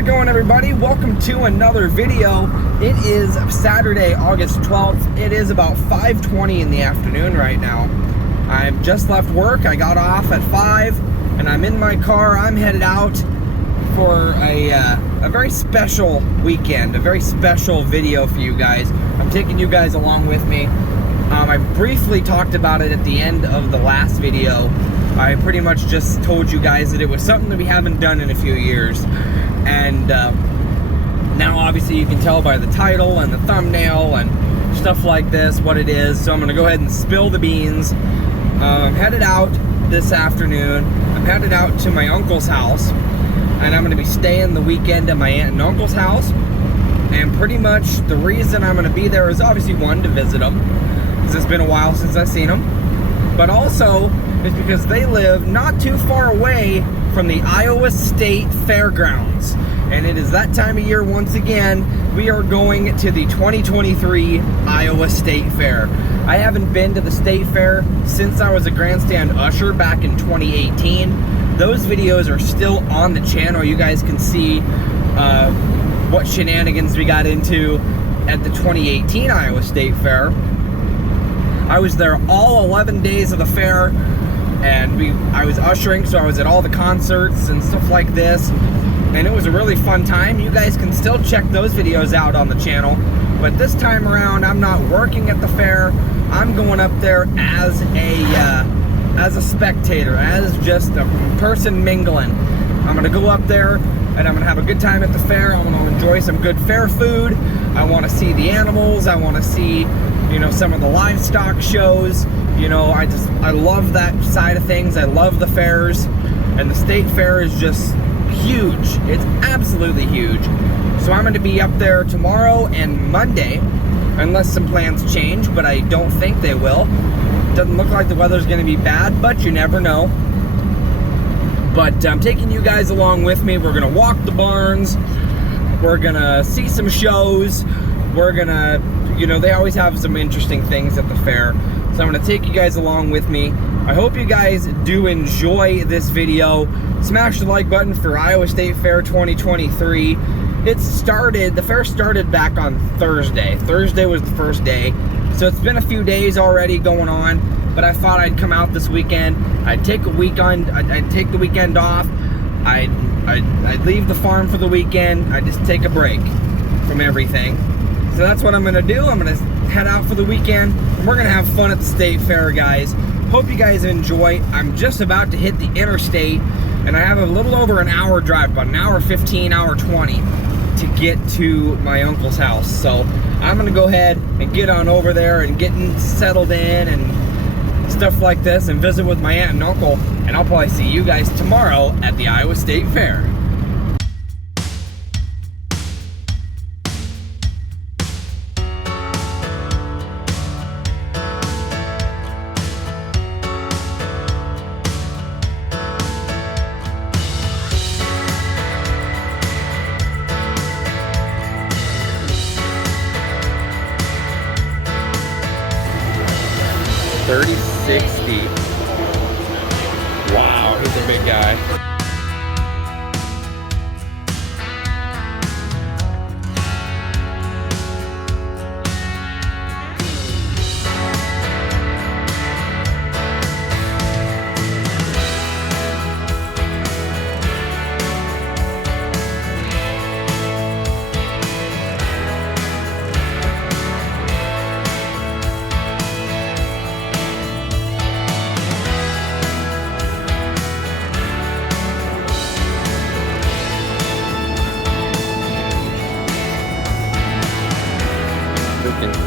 it going, everybody? Welcome to another video. It is Saturday, August 12th. It is about 5:20 in the afternoon right now. I've just left work. I got off at 5 and I'm in my car. I'm headed out for a very special weekend, a very special video for you guys. I'm taking you guys along with me. I briefly talked about it at the end of the last video. I pretty much just told you guys that it was something that we haven't done in a few years. And now obviously you can tell by the title and the thumbnail and stuff like this what it is. So I'm going to go ahead and spill the beans. I'm headed out this afternoon. I'm headed out to my uncle's house. And I'm going to be staying the weekend at my aunt and uncle's house. And pretty much the reason I'm going to be there is obviously one, to visit them, because it's been a while since I've seen them. But also is because they live not too far away from the Iowa State Fairgrounds. And it is that time of year once again. We are going to the 2023 Iowa State Fair. I haven't been to the State Fair since I was a grandstand usher back in 2018. Those videos are still on the channel. You guys can see what shenanigans we got into at the 2018 Iowa State Fair. I was there all 11 days of the fair, and I was ushering, so I was at all the concerts and stuff like this, and it was a really fun time. You guys can still check those videos out on the channel, but this time around I'm not working at the fair. I'm going up there as a spectator, as just a person mingling. I'm gonna go up there and I'm gonna have a good time at the fair. I want to enjoy some good fair food. I want to see the animals. I want to see, you know, some of the livestock shows. You know, I love that side of things. I love the fairs, and the state fair is just huge. It's absolutely huge. So I'm going to be up there tomorrow and Monday, unless some plans change, but I don't think they will. Doesn't look like the weather's going to be bad, but you never know. But I'm taking you guys along with me. We're going to walk the barns. We're going to see some shows. We're going to, you know, they always have some interesting things at the fair. So I'm going to take you guys along with me. I hope you guys do enjoy this video. Smash the like button for Iowa State Fair 2023. The fair started back on Thursday. Thursday was the first day. So it's been a few days already going on, but I thought I'd come out this weekend. I'd take the weekend off. I'd leave the farm for the weekend. I'd just take a break from everything. So that's what I'm gonna do. I'm gonna head out for the weekend, and we're gonna have fun at the state fair, guys. Hope you guys enjoy. I'm just about to hit the interstate, and I have a little over an hour drive, about an hour 15, hour 20 to get to my uncle's house. So I'm gonna go ahead and get on over there and get settled in and stuff like this, and visit with my aunt and uncle, and I'll probably see you guys tomorrow at the Iowa State Fair. $30.60. Wow, he's a big guy.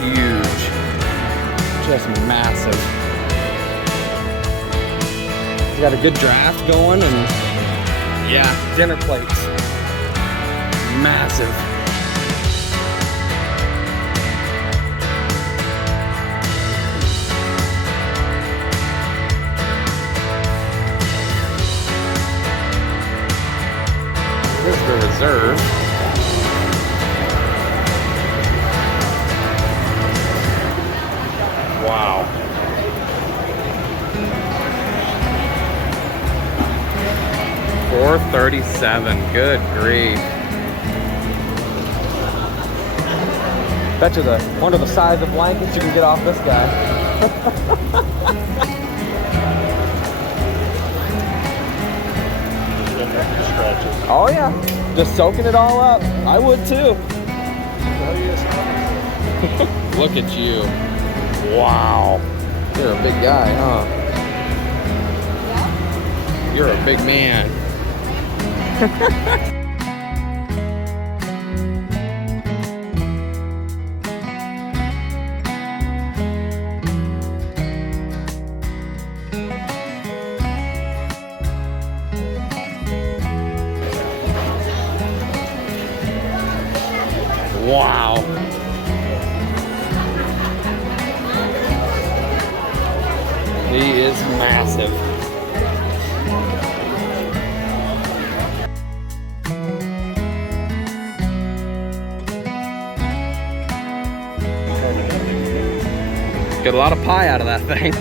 Huge, just massive. He's got a good draft going, and yeah, dinner plates, massive. This is the reserve. Wow. $437. Good grief. Bet you one of the size of blankets you can get off this guy. Oh yeah, just soaking it all up. I would too. Look at you. Wow. You're a big guy, huh? You're a big man. Wow. He is massive. Get a lot of pie out of that thing.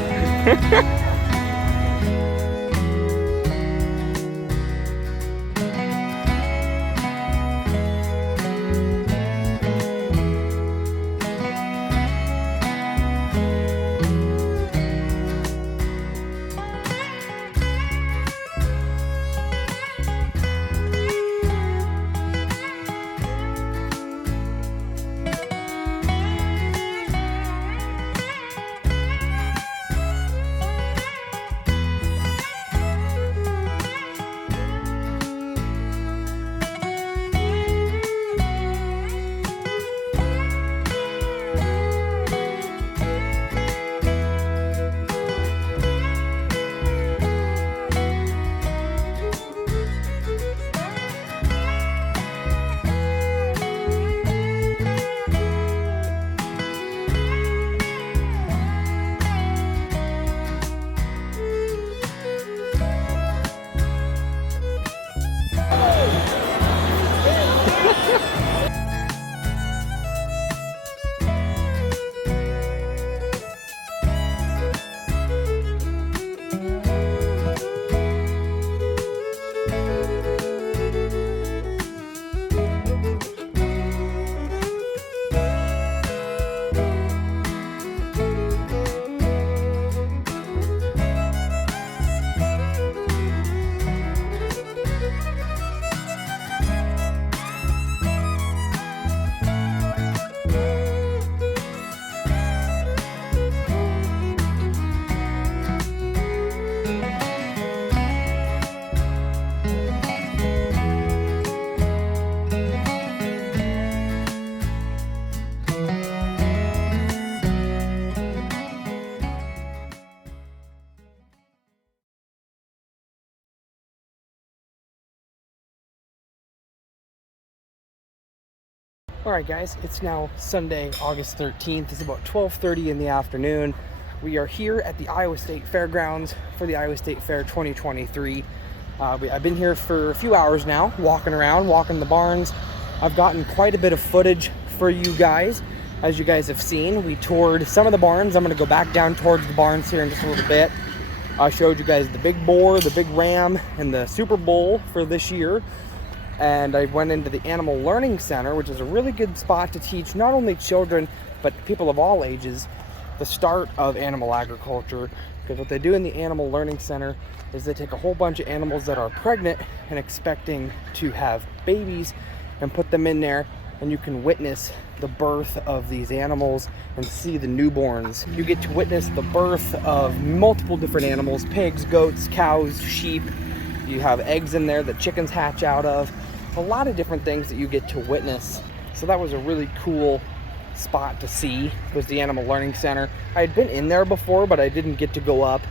Alright guys, it's now Sunday, August 13th. It's about 12:30 in the afternoon. We are here at the Iowa State Fairgrounds for the Iowa State Fair 2023. I've been here for a few hours now, walking around, walking the barns. I've gotten quite a bit of footage for you guys. As you guys have seen, we toured some of the barns. I'm going to go back down towards the barns here in just a little bit. I showed you guys the big boar, the big ram, and the Super Bowl for this year. And I went into the Animal Learning Center, which is a really good spot to teach not only children, but people of all ages, the start of animal agriculture. Because what they do in the Animal Learning Center is they take a whole bunch of animals that are pregnant and expecting to have babies and put them in there, and you can witness the birth of these animals and see the newborns. You get to witness the birth of multiple different animals: pigs, goats, cows, sheep. You have eggs in there that chickens hatch out of. A lot of different things that you get to witness. So that was a really cool spot to see, was the Animal Learning Center. I had been in there before, but I didn't get to go up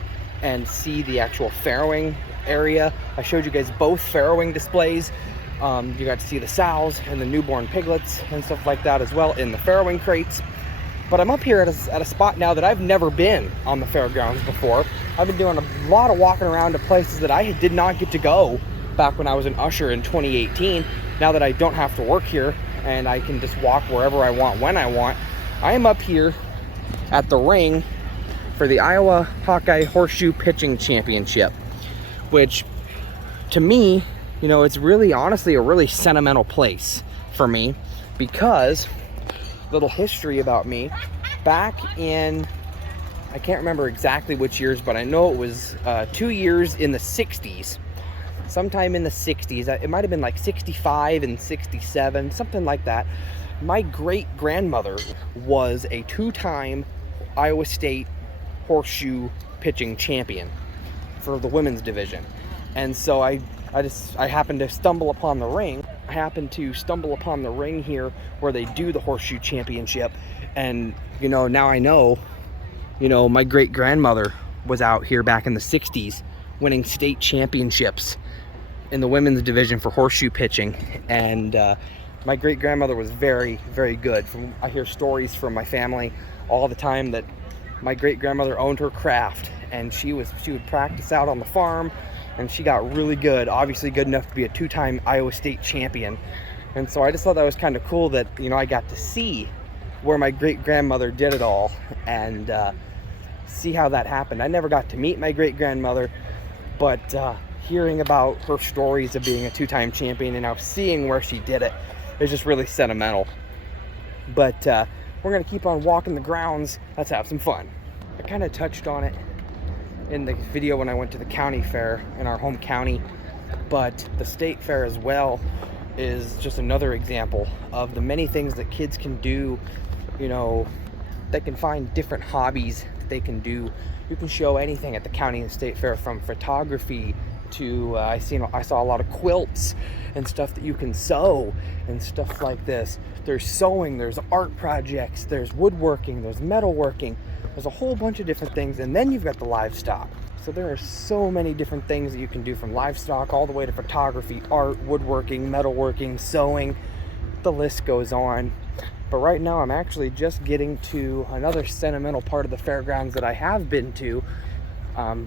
and see the actual farrowing area. I showed you guys both farrowing displays. You got to see the sows and the newborn piglets and stuff like that as well in the farrowing crates. But I'm up here at a spot now that I've never been on the fairgrounds before. I've been doing a lot of walking around to places that I did not get to go back when I was an usher in 2018. Now that I don't have to work here and I can just walk wherever I want, when I want, I am up here at the ring for the Iowa Hawkeye Horseshoe Pitching Championship, which to me, you know, it's really honestly a really sentimental place for me, because little history about me. Back in, I can't remember exactly which years, but I know it was 2 years in the 60s. Sometime in the 60s. It might have been like 65 and 67, something like that. My great-grandmother was a 2-time Iowa State horseshoe pitching champion for the women's division. And so I happened to stumble upon the ring. I happened to stumble upon the ring here where they do the horseshoe championship. And, you know, now I know, you know, my great-grandmother was out here back in the 60s winning state championships in the women's division for horseshoe pitching. And my great-grandmother was very, very good. I hear stories from my family all the time that my great-grandmother owned her craft, and she would practice out on the farm, and she got really good, obviously good enough to be a 2-time Iowa State champion. And so I just thought that was kind of cool that, you know, I got to see where my great-grandmother did it all and see how that happened. I never got to meet my great-grandmother, but hearing about her stories of being a 2-time champion and now seeing where she did it is just really sentimental. But we're gonna keep on walking the grounds. Let's have some fun. I kind of touched on it in the video when I went to the county fair in our home county, but the state fair as well is just another example of the many things that kids can do. You know, they can find different hobbies that they can do. You can show anything at the county and state fair, from photography to I saw a lot of quilts and stuff that you can sew and stuff like this. There's sewing, there's art projects, there's woodworking, there's metalworking, there's a whole bunch of different things. And then you've got the livestock. So there are so many different things that you can do, from livestock all the way to photography, art, woodworking, metalworking, sewing. The list goes on. But right now I'm actually just getting to another sentimental part of the fairgrounds that I have been to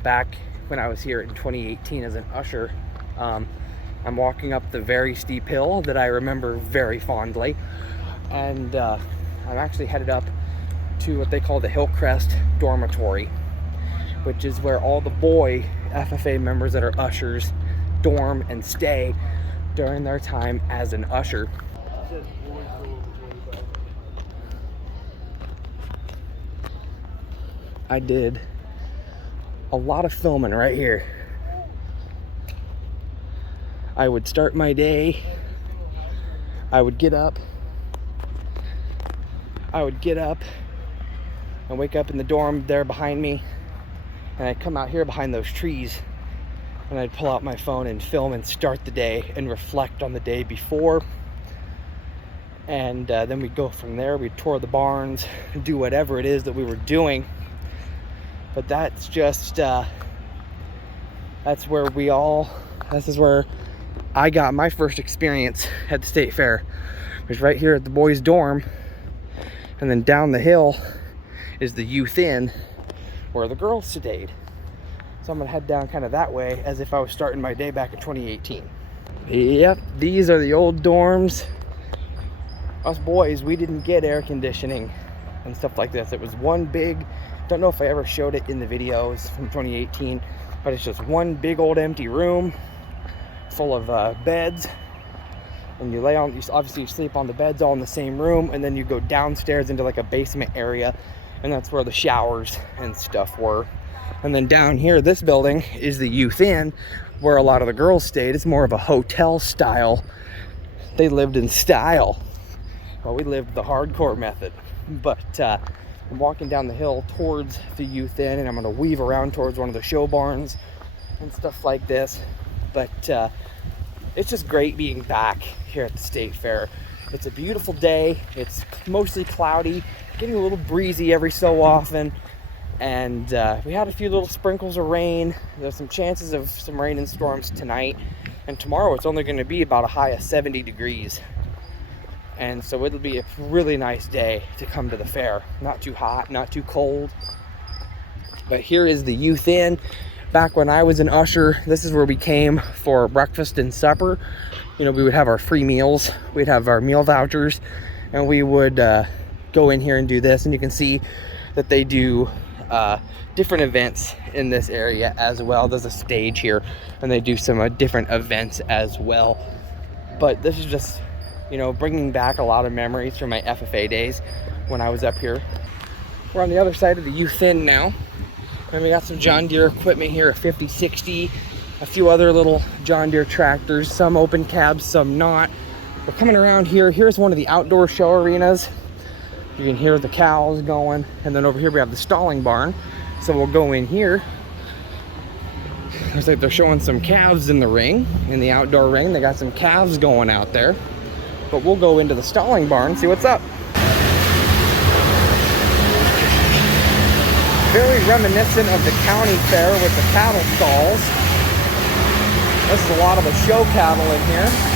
back when I was here in 2018 as an usher. I'm walking up the very steep hill that I remember very fondly, and I'm actually headed up to what they call the Hillcrest Dormitory, which is where all the boy FFA members that are ushers dorm and stay during their time as an usher. I did a lot of filming right here. I would start my day, I would get up and wake up in the dorm there behind me, and I'd come out here behind those trees and I'd pull out my phone and film and start the day and reflect on the day before. And then we'd go from there. We'd tour the barns, do whatever it is that we were doing. But that's just this is where I got my first experience at the state fair. It was right here at the boys' dorm, and then down the hill is the youth inn where the girls stayed. So I'm gonna head down kind of that way as if I was starting my day back in 2018. Yep, these are the old dorms. Us boys, we didn't get air conditioning and stuff like this. It was one big, don't know if I ever showed it in the videos from 2018, but it's just one big old empty room full of beds, and you lay on, obviously you sleep on the beds all in the same room, and then you go downstairs into like a basement area, and that's where the showers and stuff were. And then down here, this building is the youth inn where a lot of the girls stayed. It's more of a hotel style. They lived in style. Well, we lived the hardcore method. But I'm walking down the hill towards the youth inn, and I'm going to weave around towards one of the show barns and stuff like this. But it's just great being back here at the state fair. It's a beautiful day. It's mostly cloudy, getting a little breezy every so often. And we had a few little sprinkles of rain. There's some chances of some rain and storms tonight. And tomorrow it's only going to be about a high of 70 degrees. And so it'll be a really nice day to come to the fair. Not too hot, not too cold. But here is the youth inn. Back when I was an usher, this is where we came for breakfast and supper. You know, we would have our free meals. We'd have our meal vouchers, and we would go in here and do this. And you can see that they do different events in this area as well. There's a stage here, and they do some different events as well. But this is just you know, bringing back a lot of memories from my FFA days when I was up here. We're on the other side of the U-Thin now, and we got some John Deere equipment here, a 5060, a few other little John Deere tractors, some open cabs, some not. We're coming around here. Here's one of the outdoor show arenas. You can hear the cows going, and then over here we have the stalling barn. So we'll go in here. Looks like they're showing some calves in the ring, in the outdoor ring. They got some calves going out there. But we'll go into the stalling barn and see what's up. Very reminiscent of the county fair with the cattle stalls. This is a lot of the show cattle in here.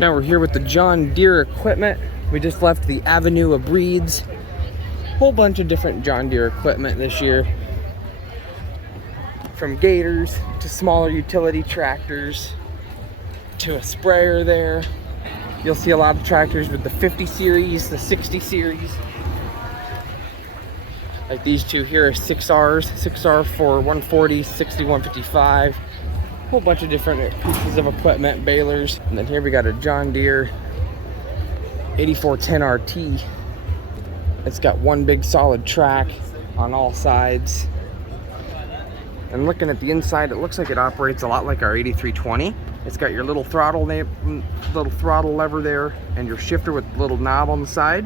Now we're here with the John Deere equipment. We just left the Avenue of Breeds. Whole bunch of different John Deere equipment this year. From gators to smaller utility tractors to a sprayer there. You'll see a lot of tractors with the 50 series, the 60 series. Like these two here are 6Rs, 6R for 140, 60, 155. Whole bunch of different pieces of equipment, balers. And then here we got a John Deere 8410 RT. It's got one big solid track on all sides. And looking at the inside, it looks like it operates a lot like our 8320. It's got your little throttle lever there and your shifter with the little knob on the side.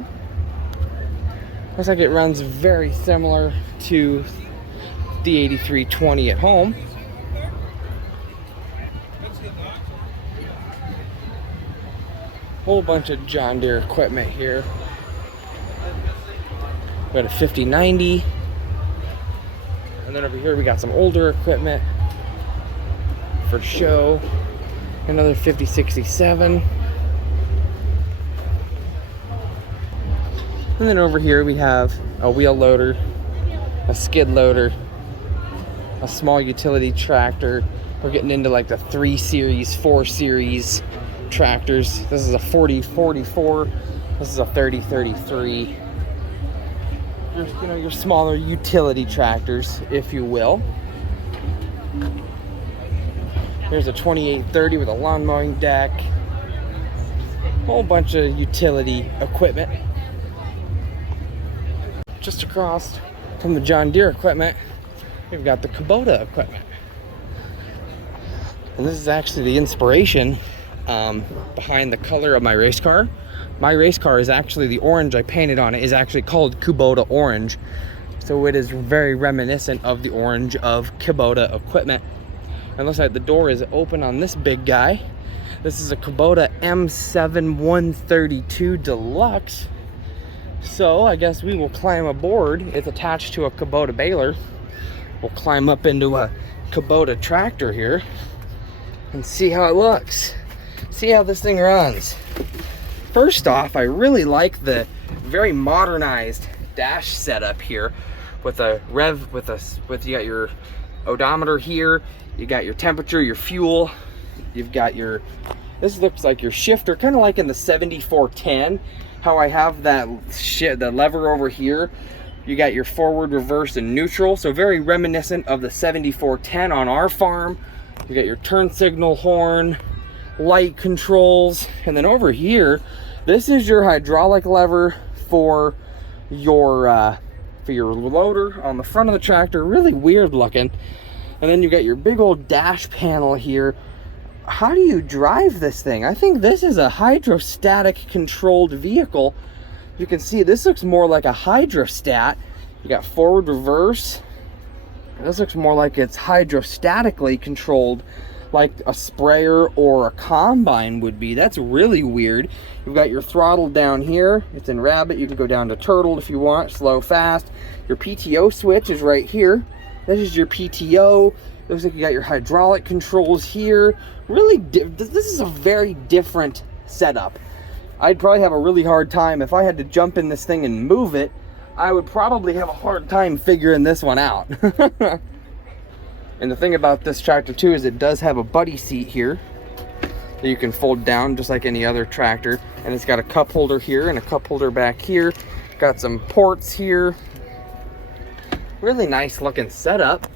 Looks like it runs very similar to the 8320 at home. Whole bunch of John Deere equipment here. We got a 5090. And then over here we got some older equipment for show. Another 5067. And then over here we have a wheel loader, a skid loader, a small utility tractor. We're getting into like the 3 series, 4 series tractors. This is a 4044. This is a 3033. Your smaller utility tractors, if you will. Here's a 2830 with a lawn mowing deck. Whole bunch of utility equipment. Just across from the John Deere equipment, we've got the Kubota equipment. And this is actually the inspiration behind the color of my race car. My race car is actually, the orange I painted on it is actually called Kubota Orange. So it is very reminiscent of the orange of Kubota equipment. And looks like the door is open on this big guy. This is a Kubota M7 132 Deluxe. So I guess we will climb aboard. It's attached to a Kubota baler. We'll climb up into a Kubota tractor here and see how it looks. See how this thing runs. First off, I really like the very modernized dash setup here with a rev, with you got your odometer here, you got your temperature, your fuel, you've got your, this looks like your shifter, kind of like in the 7410, how I have that the lever over here. You got your forward, reverse, and neutral, so very reminiscent of the 7410 on our farm. You got your turn signal horn, light controls, and then over here, this is your hydraulic lever for your loader on the front of the tractor. Really weird looking. And then you got your big old dash panel here. How do you drive this thing? I think this is a hydrostatic controlled vehicle. You can see this looks more like a hydrostat. You got forward, reverse. This looks more like it's hydrostatically controlled, like a sprayer or a combine would be. That's really weird. You've got your throttle down here. It's in rabbit. You can go down to turtle if you want, slow, fast. Your PTO switch is right here. This is your PTO. Looks like you got your hydraulic controls here. Really, this is a very different setup. I'd probably have a really hard time if I had to jump in this thing and move it. I would probably have a hard time figuring this one out. And the thing about this tractor too is it does have a buddy seat here that you can fold down just like any other tractor, and it's got a cup holder here and a cup holder back here. Got some ports here. Really nice looking setup.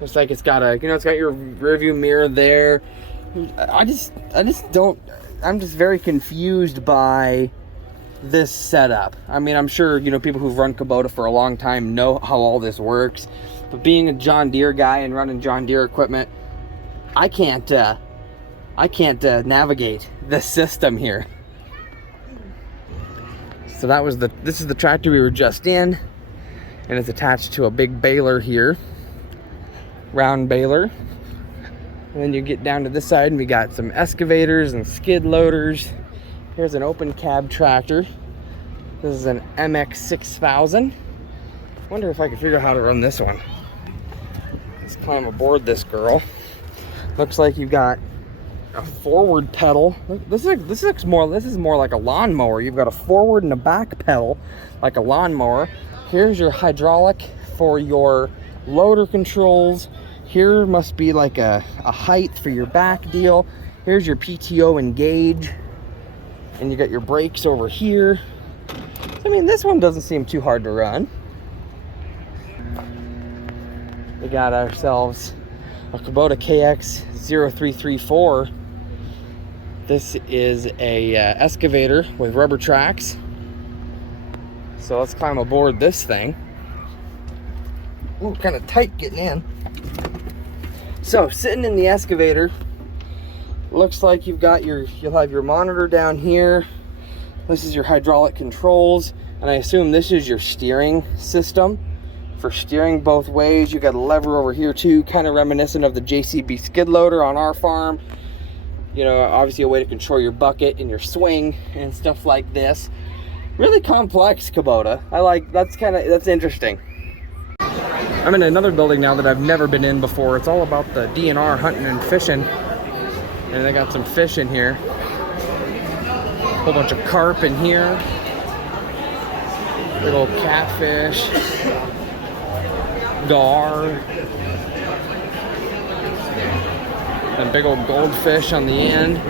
Looks like it's got a, you know, it's got your rear view mirror there. I'm just very confused by this setup. I mean, I'm sure, you know, people who've run Kubota for a long time know how all this works. But being a John Deere guy and running John Deere equipment, I can't navigate this system here. So this is the tractor we were just in, and it's attached to a big baler here, round baler. And then you get down to this side and we got some excavators and skid loaders. Here's an open cab tractor. This is an MX 6000. Wonder if I can figure out how to run this one. Let's climb aboard this girl. Looks like you've got a forward pedal. This is more like a lawnmower. You've got a forward and a back pedal like a lawnmower. Here's your hydraulic for your loader controls. Here must be like a height for your back deal. Here's your PTO engage. And you got your brakes over here. I mean, this one doesn't seem too hard to run. We got ourselves a Kubota KX0334. This is a excavator with rubber tracks. So let's climb aboard this thing. Ooh, kind of tight getting in. So sitting in the excavator, looks like you'll have your monitor down here. This is your hydraulic controls, and I assume this is your steering system for steering both ways. You got a lever over here too, kind of reminiscent of the JCB skid loader on our farm. You know, obviously a way to control your bucket and your swing and stuff like this. Really complex Kubota. That's interesting. I'm in another building now that I've never been in before. It's all about the DNR hunting and fishing. And they got some fish in here. A whole bunch of carp in here. Big old catfish. Gar. And big old goldfish on the end.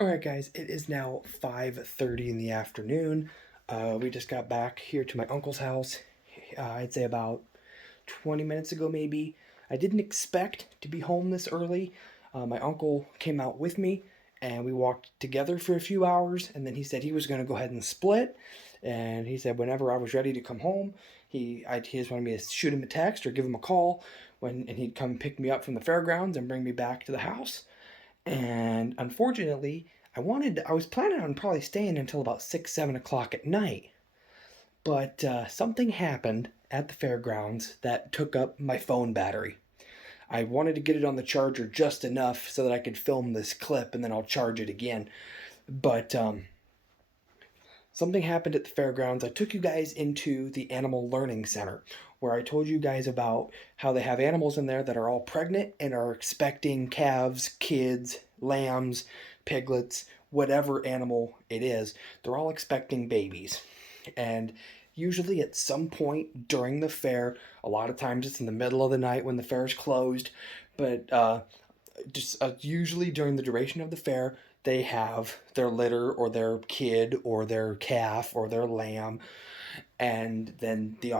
Alright guys, it is now 5:30 in the afternoon. We just got back here to my uncle's house, I'd say about 20 minutes ago maybe. I didn't expect to be home this early. My uncle came out with me and we walked together for a few hours, and then he said he was going to go ahead and split, and he said whenever I was ready to come home, he just wanted me to shoot him a text or give him a call and he'd come pick me up from the fairgrounds and bring me back to the house. And unfortunately, I was planning on probably staying until about 6, 7 o'clock at night. But something happened at the fairgrounds that took up my phone battery. I wanted to get it on the charger just enough so that I could film this clip and then I'll charge it again. But something happened at the fairgrounds. I took you guys into the Animal Learning Center where I told you guys about how they have animals in there that are all pregnant and are expecting calves, kids, lambs, piglets, whatever animal it is. They're all expecting babies. And usually at some point during the fair, a lot of times it's in the middle of the night when the fair is closed, but usually during the duration of the fair, they have their litter or their kid or their calf or their lamb, and then the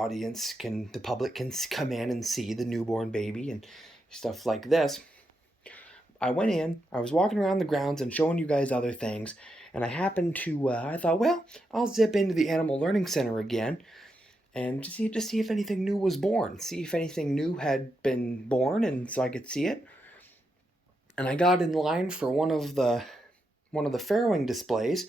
public can come in and see the newborn baby and stuff like this. I went in, I was walking around the grounds and showing you guys other things, and I happened to, I thought, well, I'll zip into the Animal Learning Center again and just see if anything new was born, see if anything new had been born, and so I could see it. And I got in line for one of the farrowing displays,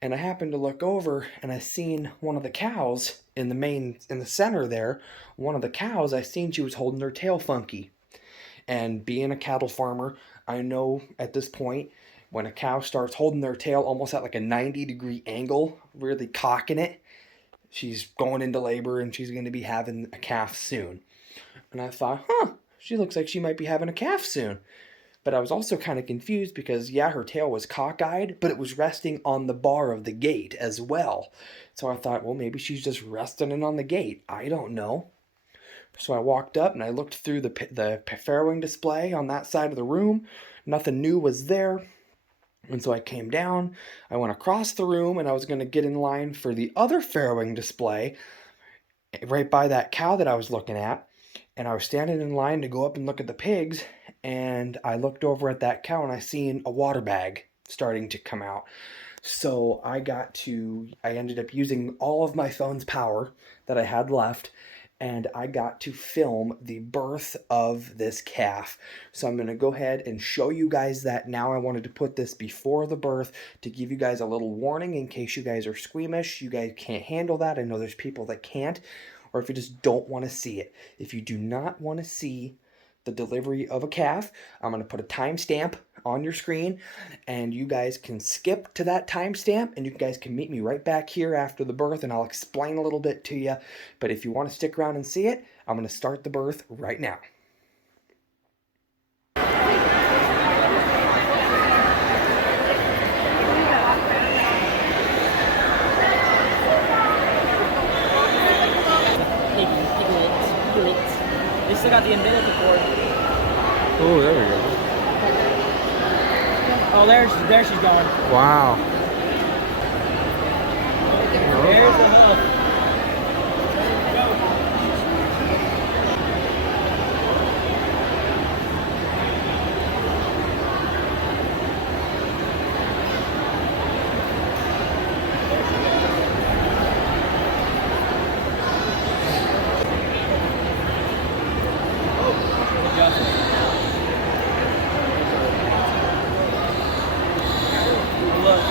and I happened to look over and I seen one of the cows in the center there. One of the cows, I seen she was holding her tail funky. And being a cattle farmer, I know at this point when a cow starts holding their tail almost at like a 90-degree angle, really cocking it, she's going into labor and she's going to be having a calf soon. And I thought, she looks like she might be having a calf soon. But I was also kind of confused because, yeah, her tail was cockeyed, but it was resting on the bar of the gate as well. So I thought, well, maybe she's just resting it on the gate. I don't know. So I walked up and I looked through the farrowing display on that side of the room. Nothing new was there. And so I came down, I went across the room, and I was going to get in line for the other farrowing display right by that cow that I was looking at. And I was standing in line to go up and look at the pigs, and I looked over at that cow and I seen a water bag starting to come out. So I ended up using all of my phone's power that I had left, and I got to film the birth of this calf. So I'm going to go ahead and show you guys that now. I wanted to put this before the birth to give you guys a little warning in case you guys are squeamish, you guys can't handle that. I know there's people that can't, or if you just don't want to see it. If you do not want to see the delivery of a calf, I'm going to put a timestamp on your screen, and you guys can skip to that timestamp, and you guys can meet me right back here after the birth, and I'll explain a little bit to you. But if you want to stick around and see it, I'm going to start the birth right now. They still got the umbilical cord. Oh, there we go. Oh, there she's going. Wow. There's the hoof. Look.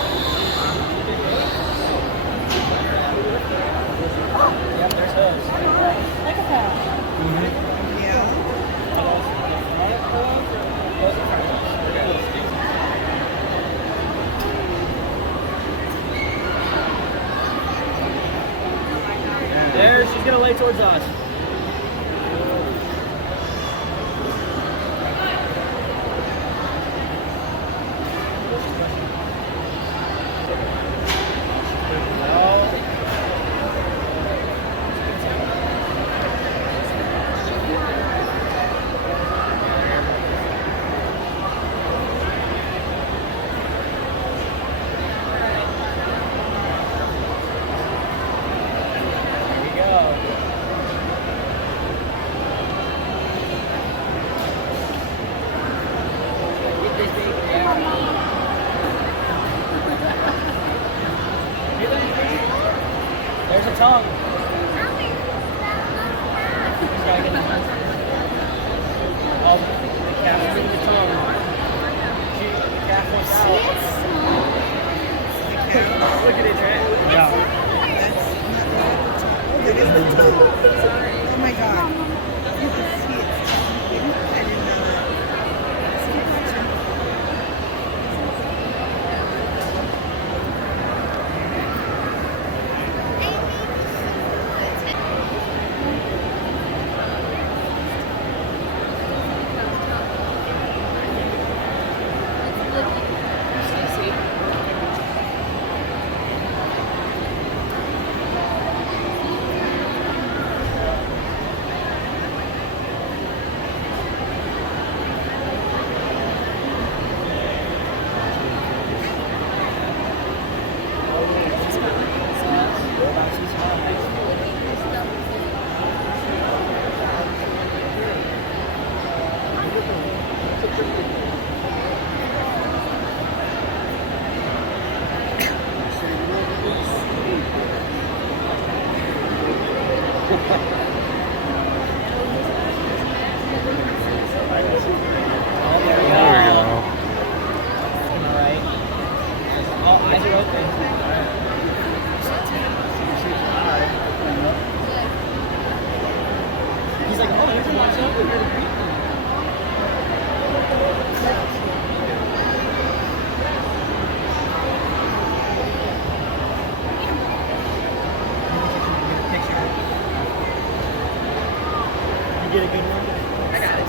Get a good one. I got it.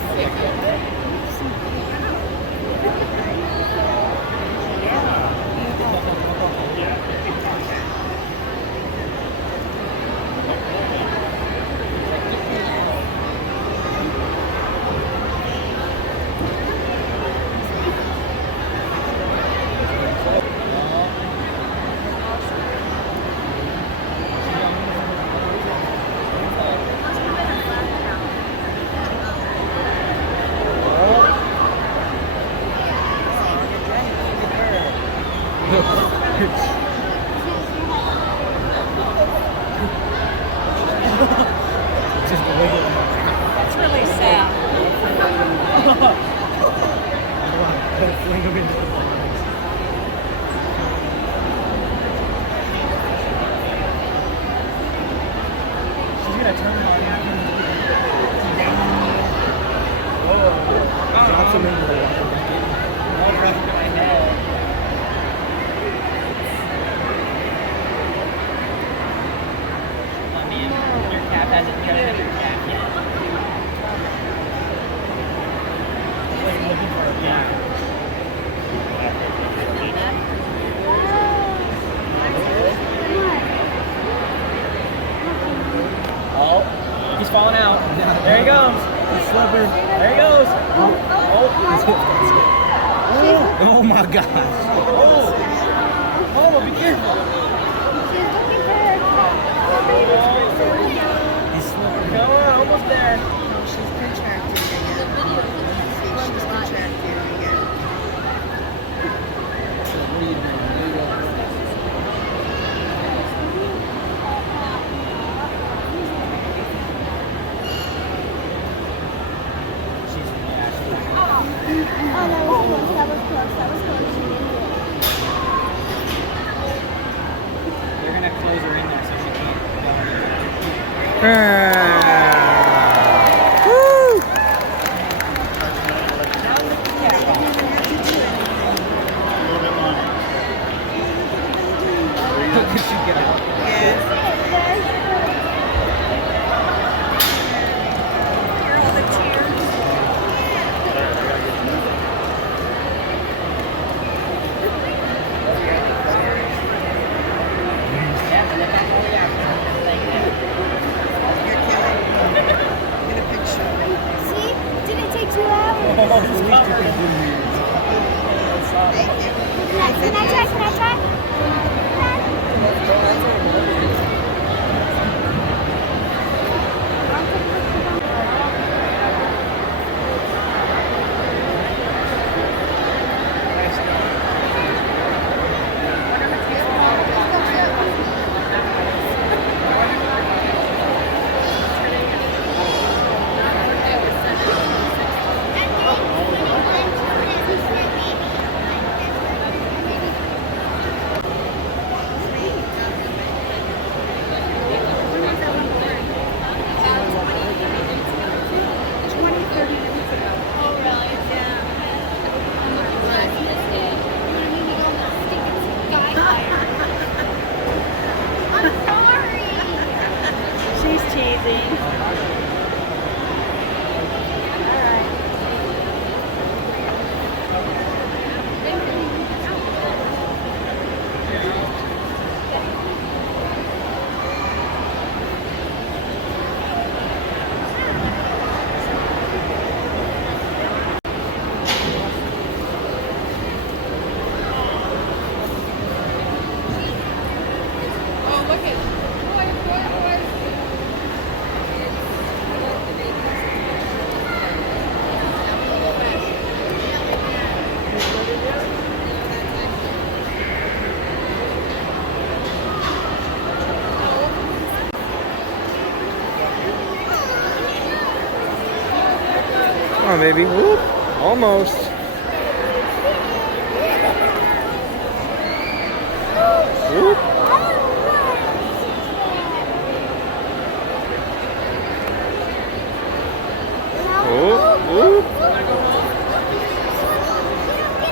That's really sad. She's gonna turn on you. All right in my head. Oh man, your cap hasn't cut it in your cap yet. What are you looking for? Yeah. Oh, he's falling out. There he goes. He's slipping. There he goes. Oh my gosh. Oh, be careful. He's slipping. Come on, almost there. She's contracting again. She's contracting again. Oh, that was close. That was close. That was close. She didn't do it. They're gonna close her in there so she can't go anywhere. Woo! Could she get out? Hear all the tears. Yeah, but that's all we have. Like that. You're killing me. Get a picture. See? Didn't take 2 hours. Oh, it's covered. Thank you. Can I try? Can I try? She's teasing. Come on, baby. Whoop. Almost. Whoop. Whoop.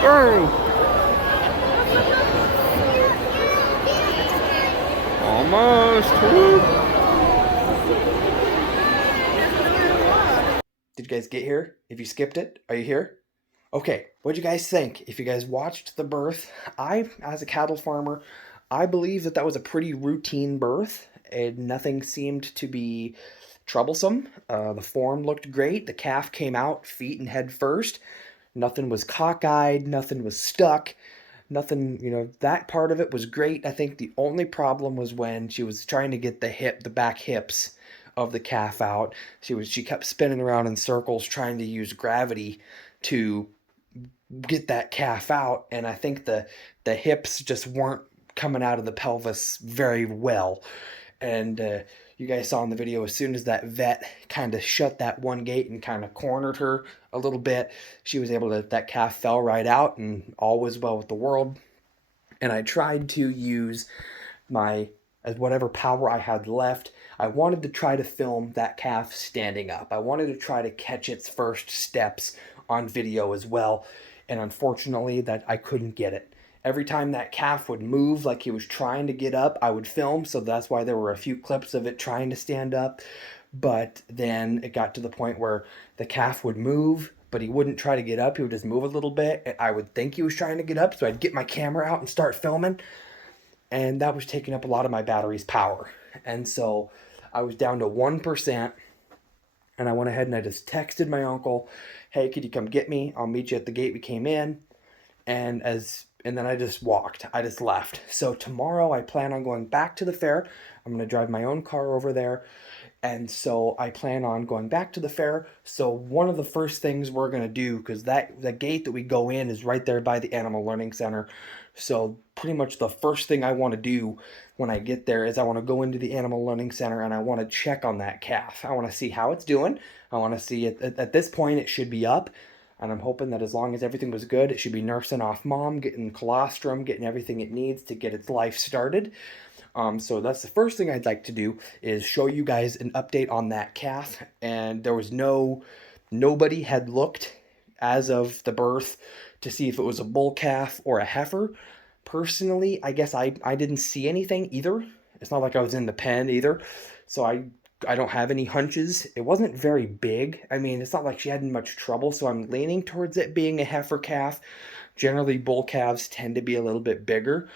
Oh. Almost. Whoop. Did you guys get here? If you skipped it, are you here? Okay, what'd you guys think? If you guys watched the birth, as a cattle farmer, I believe that was a pretty routine birth, and nothing seemed to be troublesome. The form looked great. The calf came out feet and head first. Nothing was cockeyed. Nothing was stuck. Nothing, that part of it was great. I think the only problem was when she was trying to get the back hips of the calf out. She kept spinning around in circles trying to use gravity to get that calf out, and I think the hips just weren't coming out of the pelvis very well. And you guys saw in the video, as soon as that vet kind of shut that one gate and kind of cornered her a little bit, she was able to, that calf fell right out, and all was well with the world. And I tried to use whatever power I had left. I wanted to try to film that calf standing up. I wanted to try to catch its first steps on video as well. And unfortunately, that I couldn't get it. Every time that calf would move like he was trying to get up, I would film. So that's why there were a few clips of it trying to stand up. But then it got to the point where the calf would move, but he wouldn't try to get up. He would just move a little bit. And I would think he was trying to get up, so I'd get my camera out and start filming. And that was taking up a lot of my battery's power. And so I was down to 1%. And I went ahead and I just texted my uncle, hey, could you come get me? I'll meet you at the gate we came in. And then I just walked. I just left. So tomorrow I plan on going back to the fair. I'm going to drive my own car over there. And so I plan on going back to the fair. So one of the first things we're going to do, because the gate that we go in is right there by the Animal Learning Center. So pretty much the first thing I want to do when I get there is I want to go into the Animal Learning Center and I want to check on that calf. I want to see how it's doing. I want to see it. At this point, it should be up. And I'm hoping that as long as everything was good, it should be nursing off mom, getting colostrum, getting everything it needs to get its life started. So that's the first thing I'd like to do, is show you guys an update on that calf. And there was nobody had looked as of the birth to see if it was a bull calf or a heifer. Personally, I guess I didn't see anything either. It's not like I was in the pen either. So I don't have any hunches. It wasn't very big. I mean, it's not like she had much trouble, so I'm leaning towards it being a heifer calf. Generally, bull calves tend to be a little bit bigger,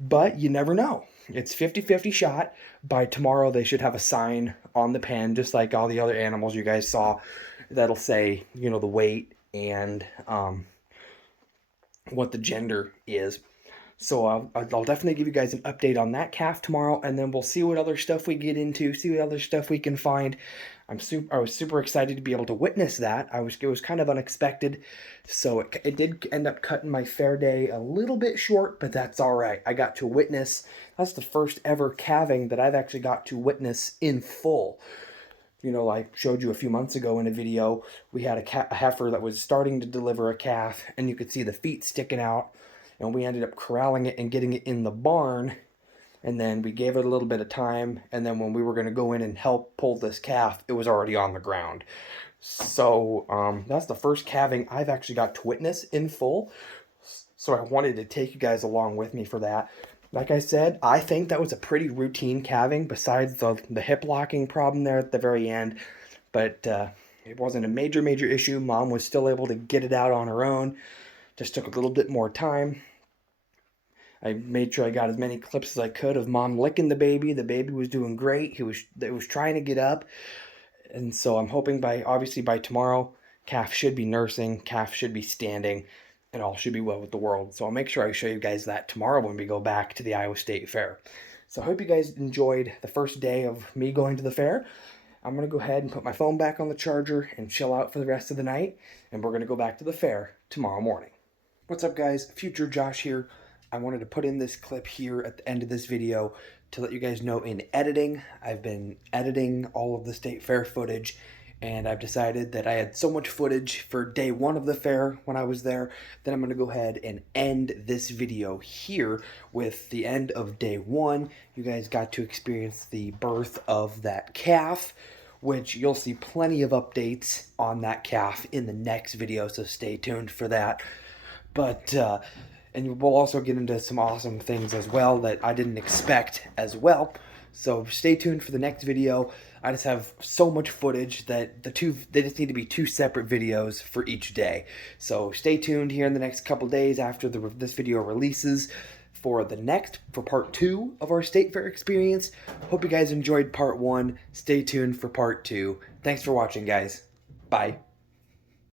but you never know. It's 50-50 shot. By tomorrow, they should have a sign on the pen, just like all the other animals you guys saw, that'll say, the weight and what the gender is. So I'll definitely give you guys an update on that calf tomorrow, and then we'll see what other stuff we get into, see what other stuff we can find. I was super excited to be able to witness that. It was kind of unexpected, so it did end up cutting my fair day a little bit short, but that's all right. I got to witness. That's the first ever calving that I've actually got to witness in full. I showed you a few months ago in a video, we had a heifer that was starting to deliver a calf, and you could see the feet sticking out. And we ended up corralling it and getting it in the barn. And then we gave it a little bit of time. And then when we were going to go in and help pull this calf, it was already on the ground. So that's the first calving I've actually got to witness in full. So I wanted to take you guys along with me for that. Like I said, I think that was a pretty routine calving, besides the hip locking problem there at the very end. But it wasn't a major issue. Mom was still able to get it out on her own. Just took a little bit more time. I made sure I got as many clips as I could of mom licking the baby. The baby was doing great. It was trying to get up. And so I'm hoping by tomorrow, calf should be nursing, calf should be standing, and all should be well with the world. So I'll make sure I show you guys that tomorrow when we go back to the Iowa State Fair. So I hope you guys enjoyed the first day of me going to the fair. I'm going to go ahead and put my phone back on the charger and chill out for the rest of the night. And we're going to go back to the fair tomorrow morning. What's up, guys? Future Josh here. I wanted to put in this clip here at the end of this video to let you guys know, in editing, I've been editing all of the state fair footage, and I've decided that I had so much footage for day one of the fair when I was there that I'm going to go ahead and end this video here with the end of day one. You guys got to experience the birth of that calf, which you'll see plenty of updates on that calf in the next video, so stay tuned for that. But, and we'll also get into some awesome things as well that I didn't expect as well. So stay tuned for the next video. I just have so much footage that they just need to be 2 separate videos for each day. So stay tuned here in the next couple days after this video releases for part 2 of our state fair experience. Hope you guys enjoyed part 1. Stay tuned for part 2. Thanks for watching, guys. Bye.